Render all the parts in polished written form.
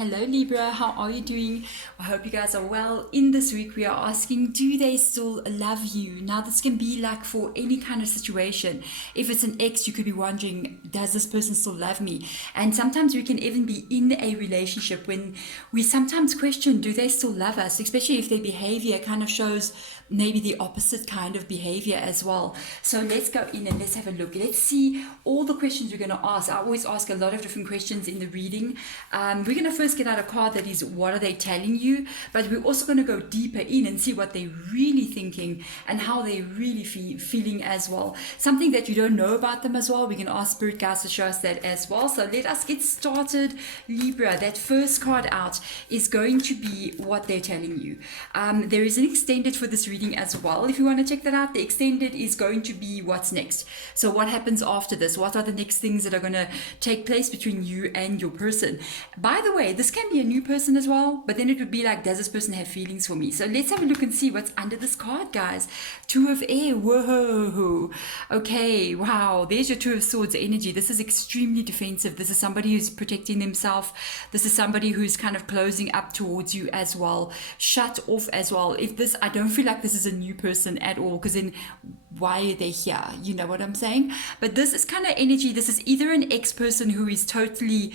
Hello Libra, how are you doing? I hope you guys are well. In this week we are asking, do they still love you? Now this can be like for any kind of situation. If it's an ex, you could be wondering, does this person still love me? And sometimes we can even be in a relationship when we sometimes question, do they still love us? Especially if their behavior kind of shows maybe the opposite kind of behavior as well. So let's go in and let's have a look. Let's see all the questions we're going to ask. I always ask a lot of different questions in the reading. We're going to first get out a card that is, what are they telling you? But we're also going to go deeper in and see what they're really thinking and how they're really feeling as well. Something that you don't know about them as well, we can ask spirit guides to show us that as well. So let us get started. Libra, that first card out is going to be what they're telling you. There is an extended for this reading as well. If you want to check that out, the extended is going to be what's next. So what happens after this? What are the next things that are going to take place between you and your person? By the way, this can be a new person as well, but then it would be like, does this person have feelings for me? So let's have a look and see what's under this card, guys. Two of Air. Whoa. Okay, wow. There's your Two of Swords energy. This is extremely defensive. This is somebody who's protecting themselves. This is somebody who's kind of closing up towards you as well. Shut off as well. If this, I don't feel like this is a new person at all, because then why are they here? You know what I'm saying? But this is kind of energy. This is either an ex-person who is totally,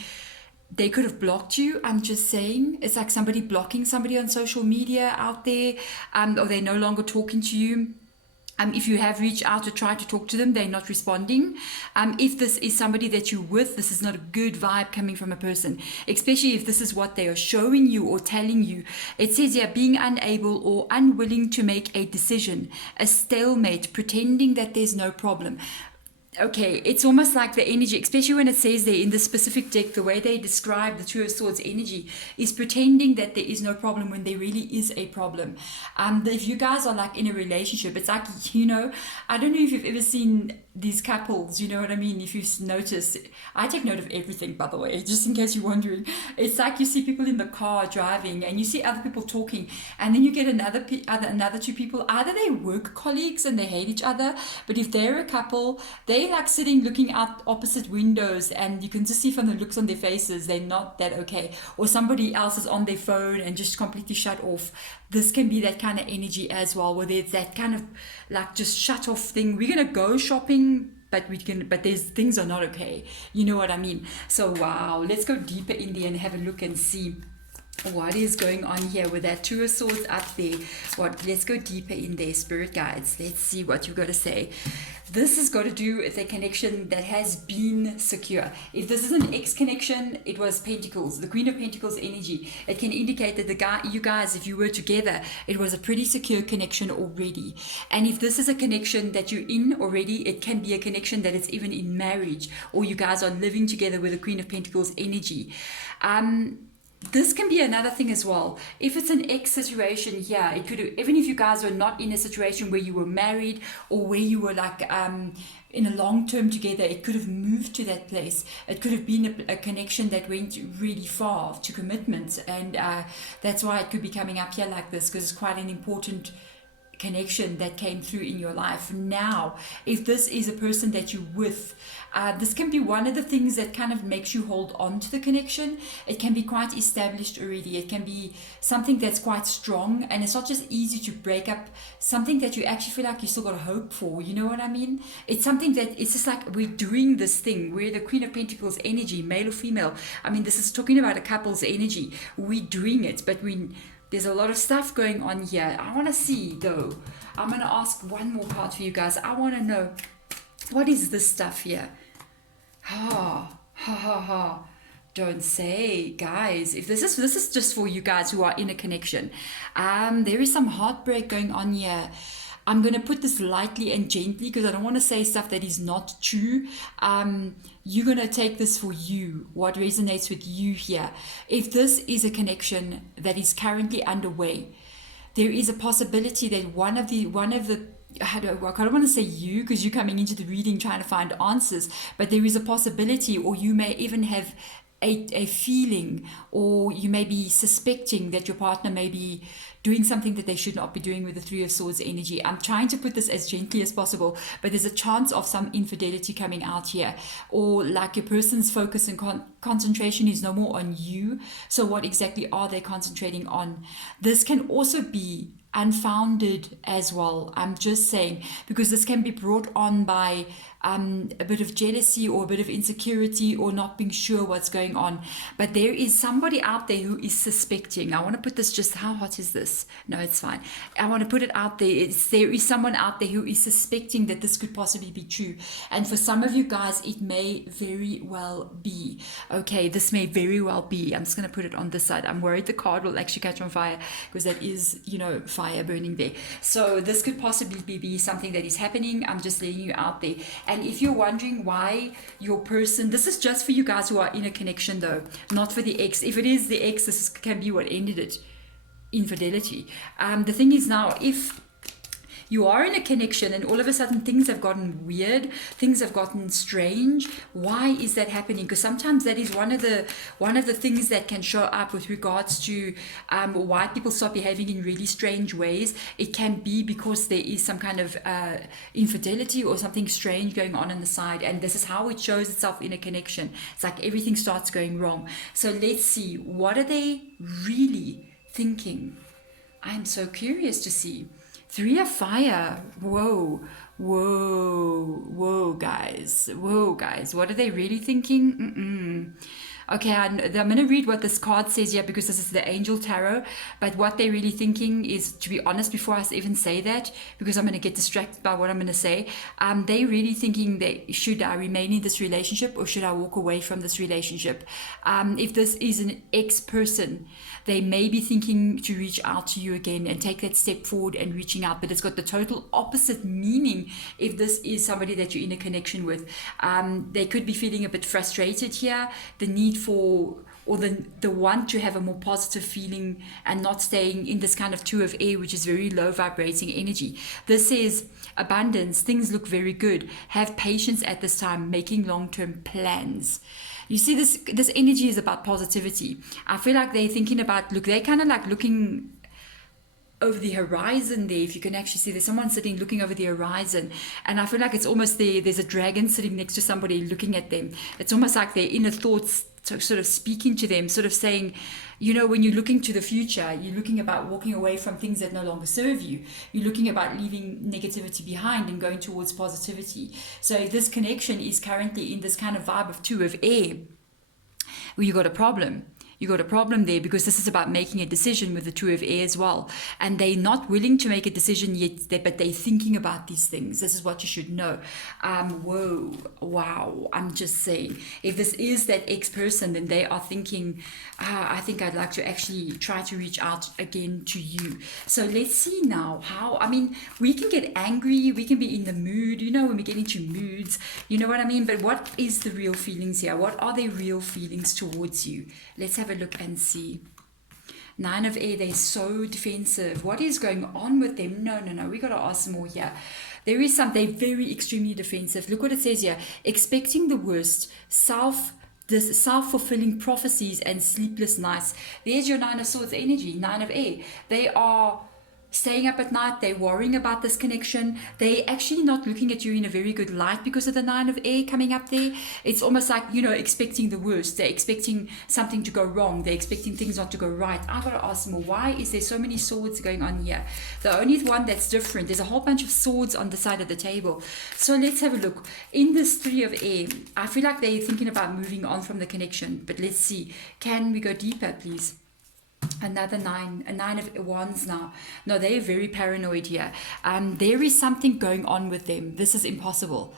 they could have blocked you. I'm just saying, it's like somebody blocking somebody on social media out there, or they're no longer talking to you. If you have reached out to try to talk to them, they're not responding. If this is somebody that you're with, this is not a good vibe coming from a person, especially if this is what they are showing you or telling you. It says here, being unable or unwilling to make a decision, a stalemate, pretending that there's no problem. Okay, it's almost like the energy, especially when it says there in the specific deck, the way they describe the Two of Swords energy is pretending that there is no problem when there really is a problem. If you guys are like in a relationship, it's like, you know, I don't know if you've ever seen these couples, you know what I mean? If you've noticed, I take note of everything, by the way, just in case you're wondering. It's like you see people in the car driving and you see other people talking, and then you get another two people, either they work colleagues and they hate each other, but if they're a couple, they like sitting looking out opposite windows and you can just see from the looks on their faces they're not that okay, or somebody else is on their phone and just completely shut off. This can be that kind of energy as well, where there's that kind of like just shut off thing. We're gonna go shopping, but there's things are not okay, you know what I mean? So wow, let's go deeper in there and have a look and see what is going on here with that Two of Swords up there. Let's go deeper in there, spirit guides. Let's see what you've got to say. This has got to do with a connection that has been secure. If this is an ex connection, it was Pentacles, the Queen of Pentacles energy. It can indicate that you guys, if you were together, it was a pretty secure connection already. And if this is a connection that you're in already, it can be a connection that it's even in marriage, or you guys are living together with the Queen of Pentacles energy. This can be another thing as well. If it's an ex situation here, it could, even if you guys were not in a situation where you were married or where you were like in a long term together, it could have moved to that place. It could have been a connection that went really far to commitment, and that's why it could be coming up here like this, because it's quite an important connection that came through in your life. Now, if this is a person that you're with, this can be one of the things that kind of makes you hold on to the connection. It can be quite established already. It can be something that's quite strong, and it's not just easy to break up something that you actually feel like you still got hope for, you know what I mean? It's something that it's just like we're doing this thing. We're the Queen of Pentacles energy, male or female. I mean, this is talking about a couple's energy. We're doing it, but there's a lot of stuff going on here. I want to see, though. I'm going to ask one more card for you guys. I want to know, what is this stuff here? Don't say, guys. If this is just for you guys who are in a connection. There is some heartbreak going on here. I'm going to put this lightly and gently because I don't want to say stuff that is not true. You're going to take this for you, what resonates with you here. If this is a connection that is currently underway, there is a possibility that one of the I don't want to say you, because you're coming into the reading trying to find answers, but there is a possibility, or you may even have a feeling, or you may be suspecting that your partner may be doing something that they should not be doing with the Three of Swords energy. I'm trying to put this as gently as possible, but there's a chance of some infidelity coming out here, or like your person's focus and concentration is no more on you. So what exactly are they concentrating on? This can also be unfounded as well. I'm just saying, because this can be brought on by a bit of jealousy or a bit of insecurity or not being sure what's going on. But there is somebody out there who is suspecting. I want to put this, just how hot is this? No, it's fine. I want to put it out there. There is someone out there who is suspecting that this could possibly be true. And for some of you guys, it may very well be. Okay, this may very well be. I'm just going to put it on this side. I'm worried the card will actually catch on fire, because that is, fire burning there. So this could possibly be something that is happening. I'm just letting you out there. And if you're wondering why your person, this is just for you guys who are in a connection though, not for the ex. If it is the ex, this can be what ended it, infidelity. The thing is now, if you are in a connection and all of a sudden things have gotten weird, things have gotten strange, why is that happening? Because sometimes that is one of the things that can show up with regards to why people start behaving in really strange ways. It can be because there is some kind of infidelity or something strange going on the side, and this is how it shows itself in a connection. It's like everything starts going wrong. So let's see, what are they really thinking? I'm so curious to see. Three of Fire. Whoa, guys. What are they really thinking? Okay, I'm going to read what this card says here, because this is the Angel Tarot. But what they're really thinking is, to be honest, before I even say that, because I'm going to get distracted by what I'm going to say, they're really thinking, should I remain in this relationship or should I walk away from this relationship? If this is an ex-person, they may be thinking to reach out to you again and take that step forward and reaching out, but it's got the total opposite meaning if this is somebody that you're in a connection with. They could be feeling a bit frustrated here, the need for, or the want to have a more positive feeling and not staying in this kind of Two of Air, which is very low vibrating energy. This says abundance, things look very good, have patience at this time, making long-term plans. You see, this energy is about positivity. I feel like they're thinking about, they're kind of like looking over the horizon there. If you can actually see, there's someone sitting looking over the horizon, and I feel like it's almost there's a dragon sitting next to somebody looking at them. It's almost like their inner thoughts sort of speaking to them, sort of saying, when you're looking to the future, you're looking about walking away from things that no longer serve you. You're looking about leaving negativity behind and going towards positivity. So if this connection is currently in this kind of vibe of Two of Air, well, you got a problem. You got a problem there, because this is about making a decision with the Two of Air as well. And they're not willing to make a decision yet, but they're thinking about these things. This is what you should know. Wow. I'm just saying, if this is that ex-person, then they are thinking, I think I'd like to actually try to reach out again to you. So let's see now we can get angry, we can be in the mood, when we get into moods, you know what I mean? But what is the real feelings here? What are their real feelings towards you? Let's have a look and see. Nine of Air, they're so defensive. What is going on with them? No, we got to ask more here. There is they're very extremely defensive. Look what it says here. Expecting the worst, self-fulfilling prophecies and sleepless nights. There's your Nine of Swords energy, Nine of Air. They are staying up at night, they're worrying about this connection, they're actually not looking at you in a very good light because of the Nine of Air coming up there. It's almost like, expecting the worst. They're expecting something to go wrong. They're expecting things not to go right. I've got to ask them, why is there so many swords going on here? The only one that's different, there's a whole bunch of swords on the side of the table. So let's have a look. In this Three of Air, I feel like they're thinking about moving on from the connection, but let's see. Can we go deeper, please? Another nine, a Nine of Wands now. No, they're very paranoid here. There is something going on with them. This is impossible.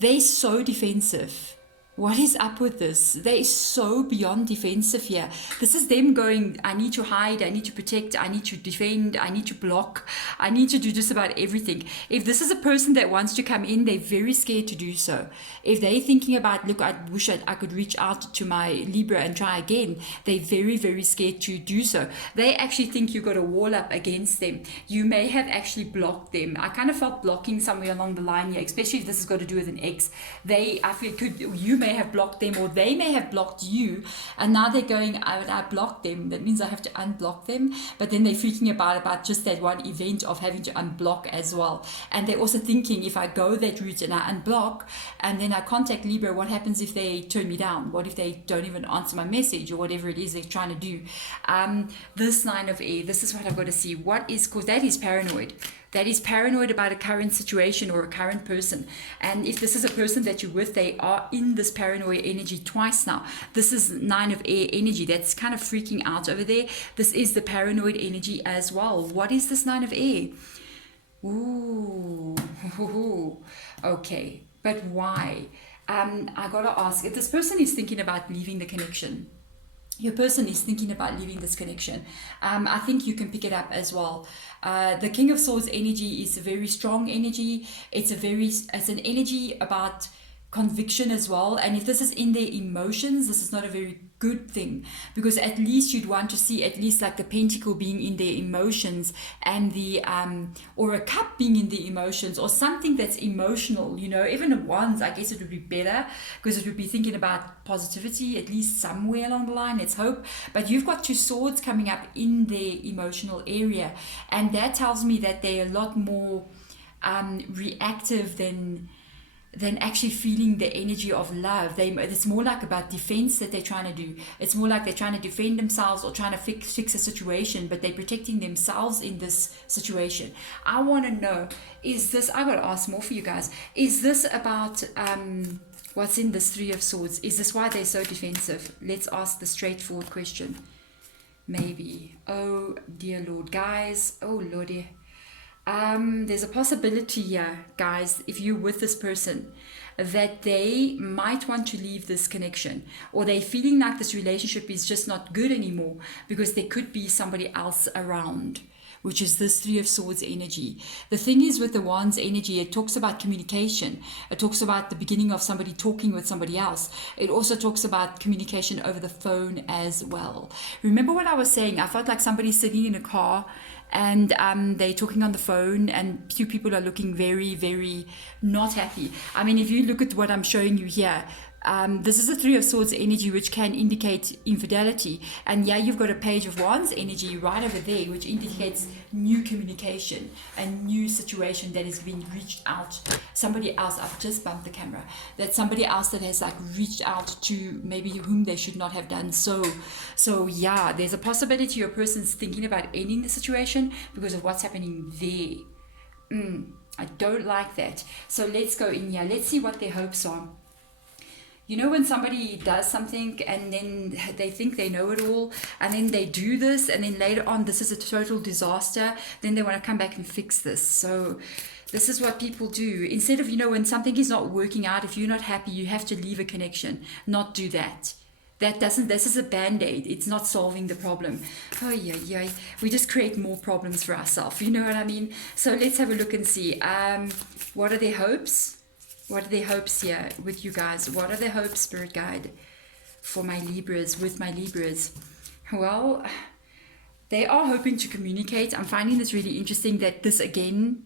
They're so defensive. What is up with this? They're so beyond defensive here. This is them going, I need to hide, I need to protect, I need to defend, I need to block, I need to do just about everything. If this is a person that wants to come in, they're very scared to do so. If they're thinking about, look, I wish I could reach out to my Libra and try again, they're very, very scared to do so. They actually think you've got a wall up against them. You may have actually blocked them. I kind of felt blocking somewhere along the line here, especially if this has got to do with an ex. I feel you may have blocked them, or they may have blocked you, and now they're going, I blocked them, that means I have to unblock them. But then they're freaking about just that one event of having to unblock as well. And they're also thinking, if I go that route and I unblock and then I contact Libra, what happens if they turn me down? What if they don't even answer my message, or whatever it is they're trying to do? This 9 of air, this is what I've got to see. What is, because that is paranoid. That is paranoid about a current situation or a current person. And if this is a person that you're with, they are in this paranoid energy twice now. This is 9 of air energy. That's kind of freaking out over there. This is the paranoid energy as well. What is this 9 of air? Ooh, okay. But why? I gotta ask, if this person is thinking about leaving the connection, your person is thinking about leaving this connection, I think you can pick it up as well. The King of Swords energy is a very strong energy. It's an energy about conviction as well. And if this is in their emotions, this is not a very good thing, because at least you'd want to see at least like the pentacle being in their emotions, and the or a cup being in the emotions, or something that's emotional, you know. Even a wands, I guess it would be better, because it would be thinking about positivity at least somewhere along the line, let's hope. But you've got 2 swords coming up in their emotional area, and that tells me that they're a lot more reactive than actually feeling the energy of love. It's more like about defense that they're trying to do. It's more like they're trying to defend themselves or trying to fix a situation, but they're protecting themselves in this situation. I want to know, is this, I got to ask more for you guys, is this about what's in this 3 of Swords? Is this why they're so defensive? Let's ask the straightforward question. Maybe. Oh dear Lord, guys. Oh Lordy. There's a possibility here, guys, if you're with this person, that they might want to leave this connection, or they're feeling like this relationship is just not good anymore, because there could be somebody else around, which is this 3 of Swords energy. The thing is, with the Wands energy, it talks about communication. It talks about the beginning of somebody talking with somebody else. It also talks about communication over the phone as well. Remember what I was saying? I felt like somebody's sitting in a car, and they're talking on the phone, and 2 people are looking very, very not happy. I mean, if you look at what I'm showing you here, this is a 3 of Swords energy, which can indicate infidelity. And yeah, you've got a Page of Wands energy right over there, which indicates new communication, a new situation that is being reached out. Somebody else, I've just bumped the camera, that somebody else that has like reached out to maybe whom they should not have done so. So yeah, there's a possibility your person's thinking about ending the situation because of what's happening there. I don't like that. So let's go in here. Let's see what their hopes are. You know, when somebody does something and then they think they know it all, and then they do this, and then later on this is a total disaster, then they want to come back and fix this. So this is what people do. Instead of, you know, when something is not working out, if you're not happy, you have to leave a connection. Not do that. This is a band-aid. It's not solving the problem. Oh yeah. We just create more problems for ourselves. You know what I mean? So let's have a look and see. What are their hopes? What are their hopes here with you guys? What are their hopes, Spirit Guide, for my Libras, with my Libras? Well, they are hoping to communicate. I'm finding this really interesting that this again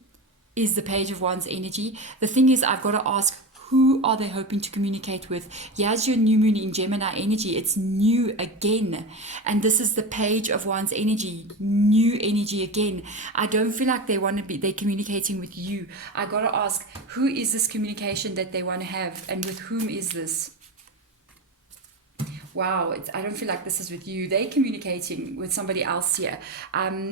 is the Page of Wands energy. The thing is, I've got to ask, who are they hoping to communicate with? Here's your new moon in Gemini energy. It's new again. And this is the Page of Wands energy. New energy again. I don't feel like they're communicating with you. I got to ask, who is this communication that they want to have? And with whom is this? Wow, I don't feel like this is with you. They're communicating with somebody else here.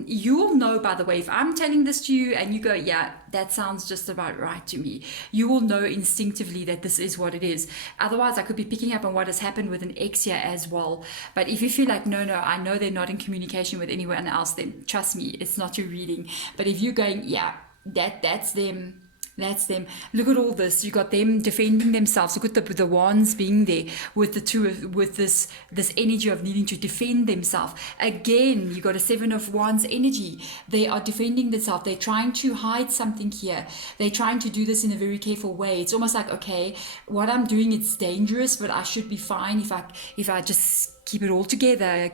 You'll know, by the way, if I'm telling this to you and you go, yeah, that sounds just about right to me, you will know instinctively that this is what it is. Otherwise, I could be picking up on what has happened with an ex here as well. But if you feel like, no, I know they're not in communication with anyone else, then trust me, it's not your reading. But if you're going, yeah, that's them. That's them. Look at all this. You got them defending themselves. Look at the wands being there with this energy of needing to defend themselves. Again, you got a 7 of Wands energy. They are defending themselves. They're trying to hide something here. They're trying to do this in a very careful way. It's almost like, okay, what I'm doing, it's dangerous, but I should be fine if I just keep it all together.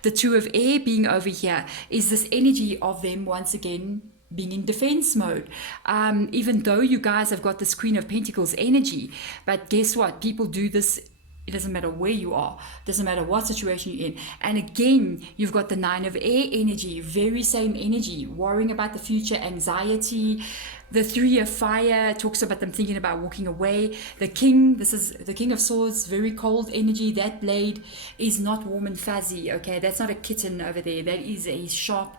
The 2 of Air being over here is this energy of them once again being in defense mode, even though you guys have got this Queen of Pentacles energy. But guess what? People do this. It doesn't matter where you are, doesn't matter what situation you're in. And again, you've got the 9 of Air energy, very same energy, worrying about the future, anxiety. The 3 of Fire talks about them thinking about walking away. The King, this is the King of Swords, very cold energy. That blade is not warm and fuzzy, okay? That's not a kitten over there. That is a sharp,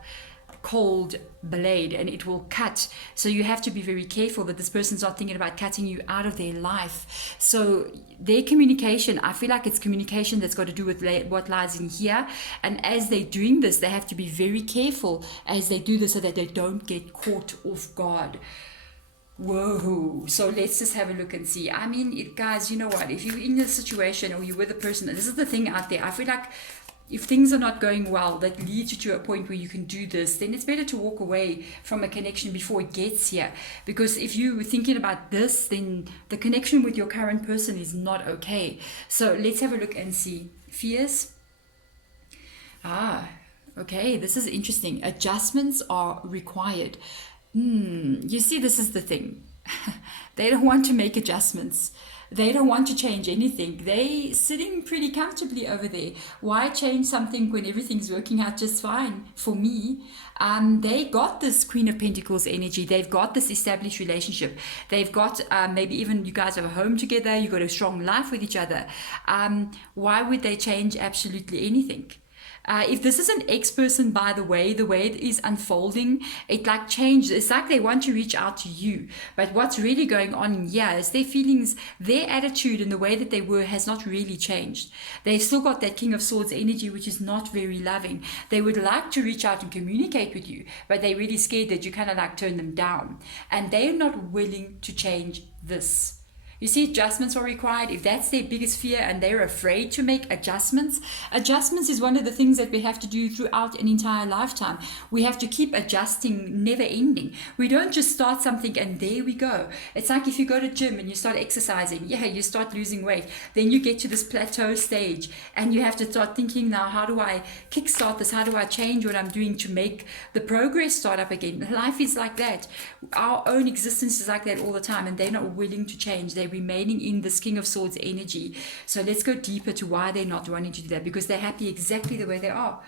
cold blade, and it will cut. So you have to be very careful that this person's not thinking about cutting you out of their life. So their communication, I feel like it's communication that's got to do with what lies in here. And as they're doing this, they have to be very careful as they do this so that they don't get caught off guard. Whoa. So let's just have a look and see. I mean, guys, you know what? If you're in a situation or you're with a person, this is the thing out there. I feel like if things are not going well that leads you to a point where you can do this, then it's better to walk away from a connection before it gets here. Because if you were thinking about this, then the connection with your current person is not okay. So let's have a look and see. Fears. Okay, this is interesting. Adjustments are required. You see, this is the thing. They don't want to make adjustments. They don't want to change anything. They sitting pretty comfortably over there. Why change something when everything's working out just fine for me? They got this Queen of Pentacles energy. They've got this established relationship. They've got maybe even you guys have a home together. You've got a strong life with each other. Why would they change absolutely anything? If this is an ex-person, by the way it is unfolding, it like changes. It's like they want to reach out to you. But what's really going on here is their feelings, their attitude and the way that they were has not really changed. They've still got that King of Swords energy, which is not very loving. They would like to reach out and communicate with you, but they're really scared that you kind of like turn them down. And they're not willing to change this. You see, adjustments are required. If that's their biggest fear and they're afraid to make adjustments is one of the things that we have to do throughout an entire lifetime. We have to keep adjusting, never ending. We don't just start something and there we go. It's like if you go to gym and you start exercising, you start losing weight. Then you get to this plateau stage and you have to start thinking, now, how do I kickstart this? How do I change what I'm doing to make the progress start up again? Life is like that. Our own existence is like that all the time, and they're not willing to change. They're remaining in this King of Swords energy. So let's go deeper to why they're not wanting to do that, because they're happy exactly the way they are.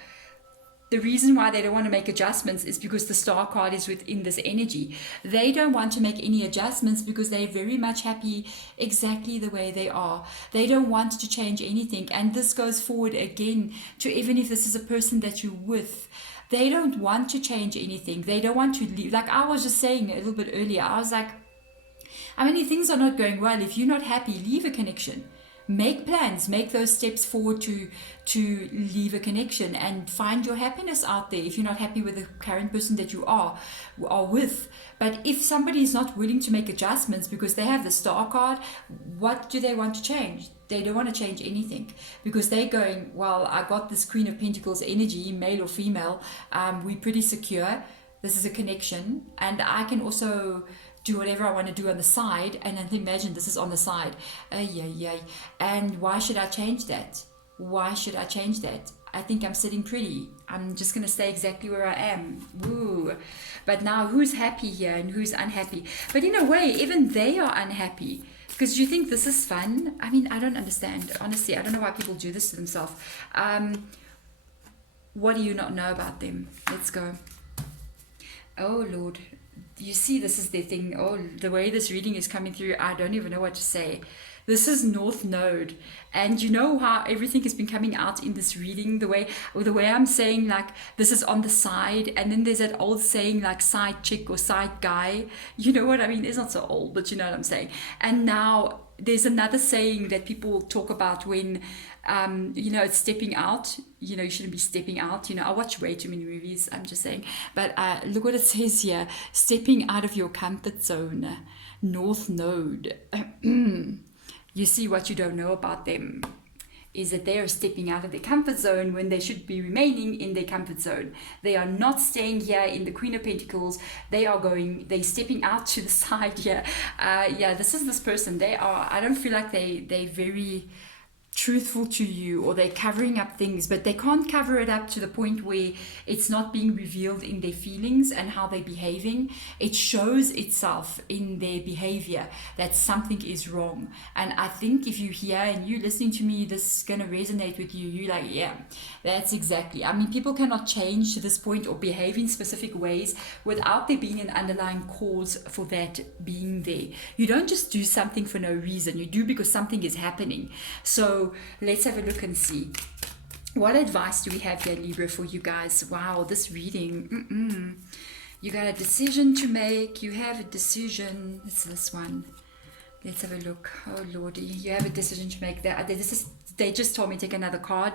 The reason why they don't want to make adjustments is because the Star card is within this energy. They don't want to make any adjustments because they're very much happy exactly the way they are. They don't want to change anything. And this goes forward again to even if this is a person that you're with. They don't want to change anything. They don't want to leave. Like I was just saying a little bit earlier, I was like, I mean, if things are not going well, if you're not happy, leave a connection. Make plans, make those steps forward to leave a connection and find your happiness out there if you're not happy with the current person that you are with. But if somebody is not willing to make adjustments because they have the Star card, what do they want to change? They don't want to change anything because they're going, well, I got this Queen of Pentacles energy, male or female. We're pretty secure. This is a connection, and I can also do whatever I want to do on the side. And then imagine this is on the side. And why should I change that? Why should I change that? I think I'm sitting pretty. I'm just going to stay exactly where I am. Woo. But now who's happy here and who's unhappy? But in a way, even they are unhappy. Because you think this is fun? I mean, I don't understand. Honestly, I don't know why people do this to themselves. What do you not know about them? Let's go. Oh, Lord. You see, this is their thing. Oh, the way this reading is coming through, I don't even know what to say. This is North Node. And you know how everything has been coming out in this reading, the way I'm saying, like, this is on the side, and then there's that old saying, like, side chick or side guy. You know what I mean? It's not so old, but you know what I'm saying. And now there's another saying that people talk about when, it's stepping out. You shouldn't be stepping out. I watch way too many movies, I'm just saying. But look what it says here. Stepping out of your comfort zone. North Node. You see, what you don't know about them is that they are stepping out of their comfort zone when they should be remaining in their comfort zone. They are not staying here in the Queen of Pentacles. They're stepping out to the side here. This is this person. I don't feel like they very truthful to you, or they're covering up things, but they can't cover it up to the point where it's not being revealed in their feelings and how they're behaving. It shows itself in their behavior that something is wrong. And I think if you're here and you're listening to me, this is going to resonate with you. You're like, yeah, that's exactly. I mean, people cannot change to this point or behave in specific ways without there being an underlying cause for that being there. You don't just do something for no reason. You do because something is happening. So let's have a look and see. What advice do we have here, Libra, for you guys? Wow, this reading. You got a decision to make. You have a decision. It's this one. Let's have a look. Oh, Lordy. You have a decision to make. They just told me take another card.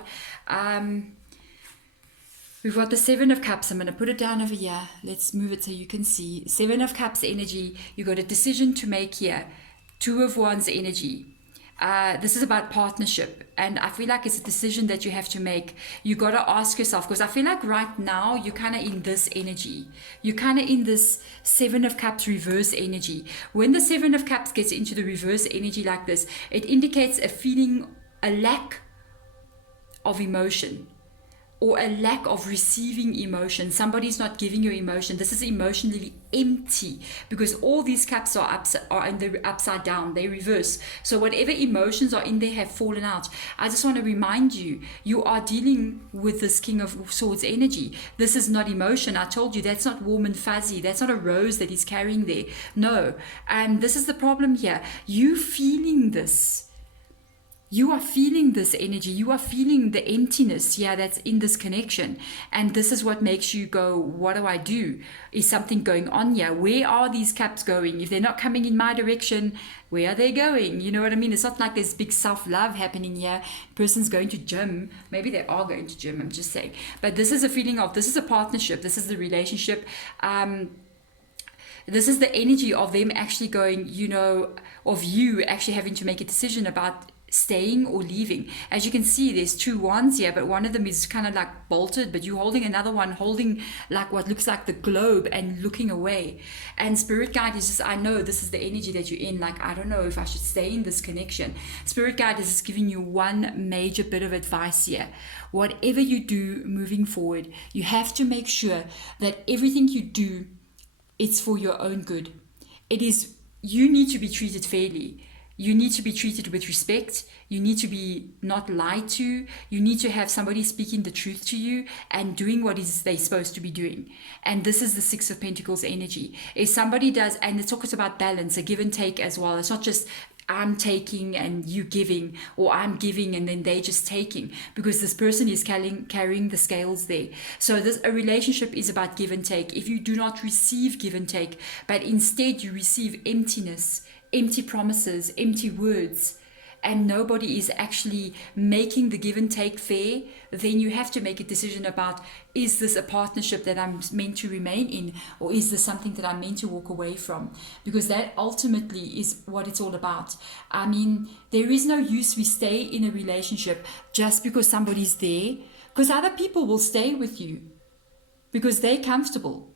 We've got the Seven of Cups. I'm going to put it down over here. Let's move it so you can see. Seven of Cups energy. You got a decision to make here. Two of Wands energy. This is about partnership, and I feel like it's a decision that you have to make. You got to ask yourself, because I feel like right now you're kind of in this energy. You're kind of in this Seven of Cups reverse energy. When the Seven of Cups gets into the reverse energy like this, it indicates a feeling, a lack of emotion, or a lack of receiving emotion. Somebody's not giving you emotion. This is emotionally empty, because all these cups are in the upside down. They reverse. So whatever emotions are in there have fallen out. I just want to remind you, you are dealing with this King of Swords energy. This is not emotion. I told you that's not warm and fuzzy. That's not a rose that he's carrying there. No. And this is the problem here. You feeling this. You are feeling this energy. You are feeling the emptiness, that's in this connection. And this is what makes you go, what do I do? Is something going on here? Where are these cups going? If they're not coming in my direction, where are they going? You know what I mean? It's not like there's big self-love happening here. Person's going to gym. Maybe they are going to gym, I'm just saying. But this is a feeling of, this is a partnership. This is the relationship. This is the energy of them actually going, of you actually having to make a decision about staying or leaving. As you can see, there's two wands here, but one of them is kind of like bolted, but you're holding another one, holding like what looks like the globe and looking away. And Spirit Guide is just, I know this is the energy that you're in. Like, I don't know if I should stay in this connection. Spirit Guide is just giving you one major bit of advice here. Whatever you do moving forward, you have to make sure that everything you do, it's for your own good. You need to be treated fairly. You need to be treated with respect. You need to be not lied to. You need to have somebody speaking the truth to you and doing what they're supposed to be doing. And this is the Six of Pentacles energy. If somebody does, and it talks about balance, a give and take as well. It's not just I'm taking and you giving, or I'm giving and then they just taking, because this person is carrying the scales there. So a relationship is about give and take. If you do not receive give and take, but instead you receive emptiness, empty promises, empty words, and nobody is actually making the give and take fair, then you have to make a decision about, is this a partnership that I'm meant to remain in, or is this something that I'm meant to walk away from? Because that ultimately is what it's all about. I mean, there is no use we stay in a relationship just because somebody's there, because other people will stay with you because they're comfortable.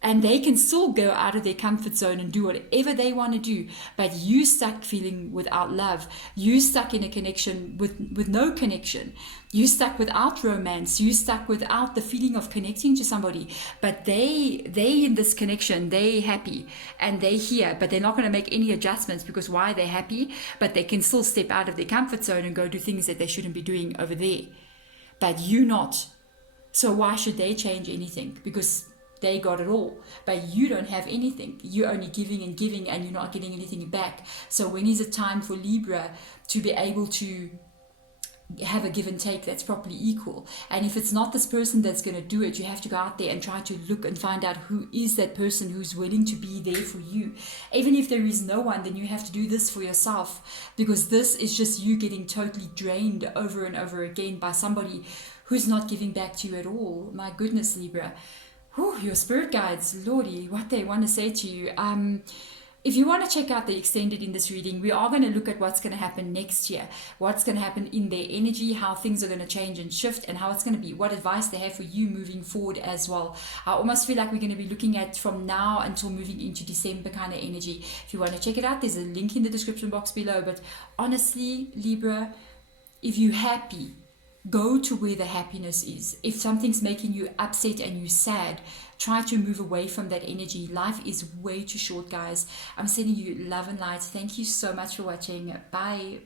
And they can still go out of their comfort zone and do whatever they want to do. But you stuck feeling without love. You stuck in a connection with no connection. You stuck without romance. You stuck without the feeling of connecting to somebody. But they in this connection, they happy and they here. But they're not going to make any adjustments, because why? They're happy. But they can still step out of their comfort zone and go do things that they shouldn't be doing over there. But you not. So why should they change anything? Because they got it all, but you don't have anything. You're only giving and giving, and you're not getting anything back. So when is it time for Libra to be able to have a give and take that's properly equal? And if it's not this person that's going to do it, you have to go out there and try to look and find out who is that person who's willing to be there for you. Even if there is no one, then you have to do this for yourself, because this is just you getting totally drained over and over again by somebody who's not giving back to you at all. My goodness, Libra. Your spirit guides, Lordy, what they want to say to you. If you want to check out the extended in this reading, we are going to look at what's going to happen next year, what's going to happen in their energy, how things are going to change and shift, and how it's going to be, what advice they have for you moving forward as well. I almost feel like we're going to be looking at from now until moving into December kind of energy. If you want to check it out, there's a link in the description box below. But honestly, Libra, If you're happy, go to where the happiness is. If something's making you upset and you're sad, try to move away from that energy. Life is way too short, guys. I'm sending you love and light. Thank you so much for watching. Bye.